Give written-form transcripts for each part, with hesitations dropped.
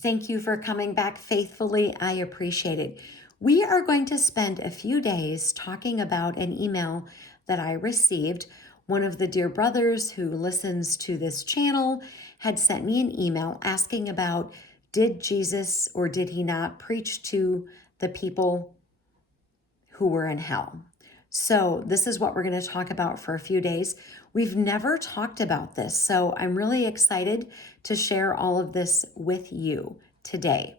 Thank you for coming back faithfully. I appreciate it. We are going to spend a few days talking about an email that I received. One of the dear brothers who listens to this channel had sent me an email asking about, did Jesus or did he not preach to the people who were in hell? So this is what we're going to talk about for a few days. We've never talked about this, so I'm really excited to share all of this with you today.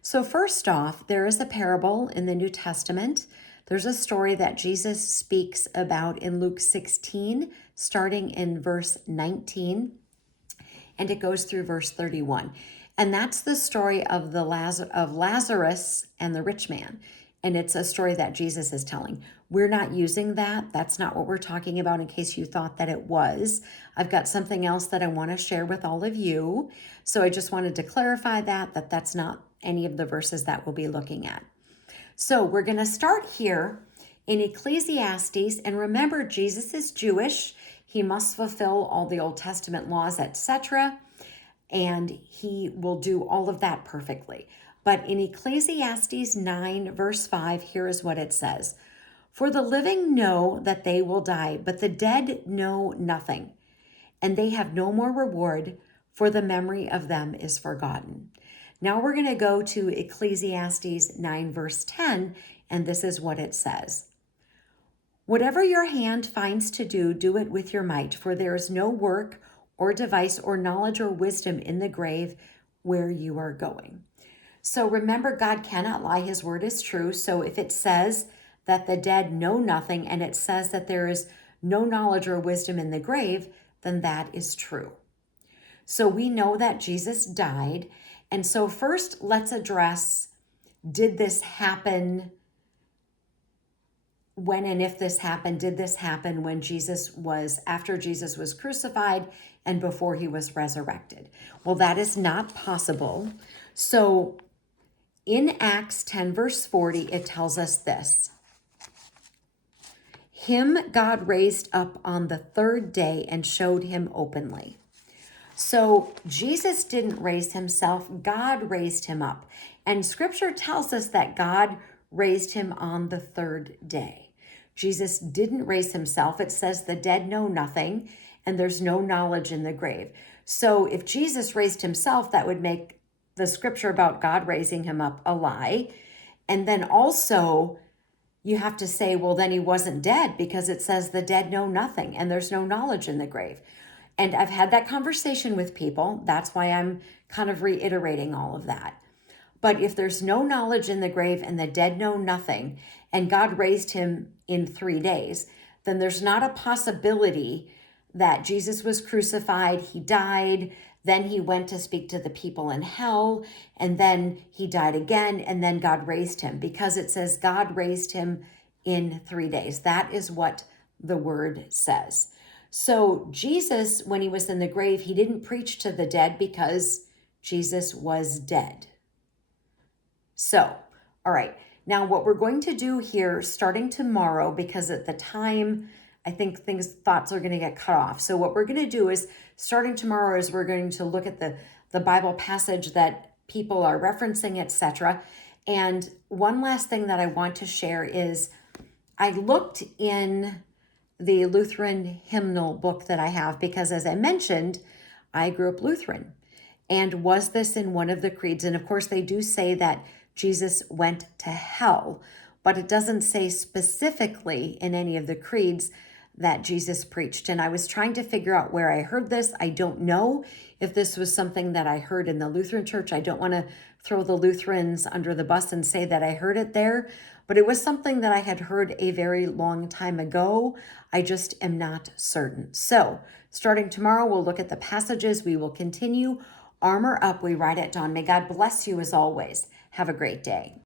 So first off, there is a parable in the New Testament. There's a story that Jesus speaks about in Luke 16, starting in verse 19, and it goes through verse 31. And that's the story of Lazarus and the rich man. And it's a story that Jesus is telling. We're not using that. That's not what we're talking about, in case you thought that it was. I've got something else that I want to share with all of you. So I just wanted to clarify that that's not any of the verses that we'll be looking at. So we're going to start here in Ecclesiastes. And remember, Jesus is Jewish. He must fulfill all the Old Testament laws, etc. And he will do all of that perfectly. But in Ecclesiastes 9, verse 5, here is what it says. For the living know that they will die, but the dead know nothing, and they have no more reward, for the memory of them is forgotten. Now we're going to go to Ecclesiastes 9, verse 10, and this is what it says. Whatever your hand finds to do, do it with your might, for there is no work or device or knowledge or wisdom in the grave where you are going. So remember, God cannot lie. His word is true. So if it says that the dead know nothing, and it says that there is no knowledge or wisdom in the grave, then that is true. So we know that Jesus died. And so first, let's address, did this happen? When and if this happened, did this happen when after Jesus was crucified and before he was resurrected? Well, that is not possible. So in Acts 10, verse 40, it tells us this. Him God raised up on the third day and showed him openly. So Jesus didn't raise himself, God raised him up. And scripture tells us that God raised him on the third day. Jesus didn't raise himself. It says the dead know nothing, and there's no knowledge in the grave. So if Jesus raised himself, that would make the scripture about God raising him up a lie. And then also you have to say, well, then he wasn't dead, because it says the dead know nothing and there's no knowledge in the grave. And I've had that conversation with people. That's why I'm kind of reiterating all of that. But if there's no knowledge in the grave and the dead know nothing, and God raised him in 3 days, then there's not a possibility that Jesus was crucified, he died, then he went to speak to the people in hell, and then he died again, and then God raised him, because it says God raised him in 3 days. That is what the word says. So Jesus, when he was in the grave, he didn't preach to the dead because Jesus was dead. So, all right. Now what we're going to do here, starting tomorrow, because at the time, I think thoughts are going to get cut off. So what we're going to do is, starting tomorrow, is we're going to look at the Bible passage that people are referencing, etc. And one last thing that I want to share is, I looked in the Lutheran hymnal book that I have, because as I mentioned, I grew up Lutheran. And was this in one of the creeds? And of course, they do say that Jesus went to hell, but it doesn't say specifically in any of the creeds that Jesus preached. And I was trying to figure out where I heard this. I don't know if this was something that I heard in the Lutheran church. I don't want to throw the Lutherans under the bus and say that I heard it there, but it was something that I had heard a very long time ago. I just am not certain. So starting tomorrow, we'll look at the passages. We will continue. Armor up, we ride at dawn. May God bless you as always. Have a great day.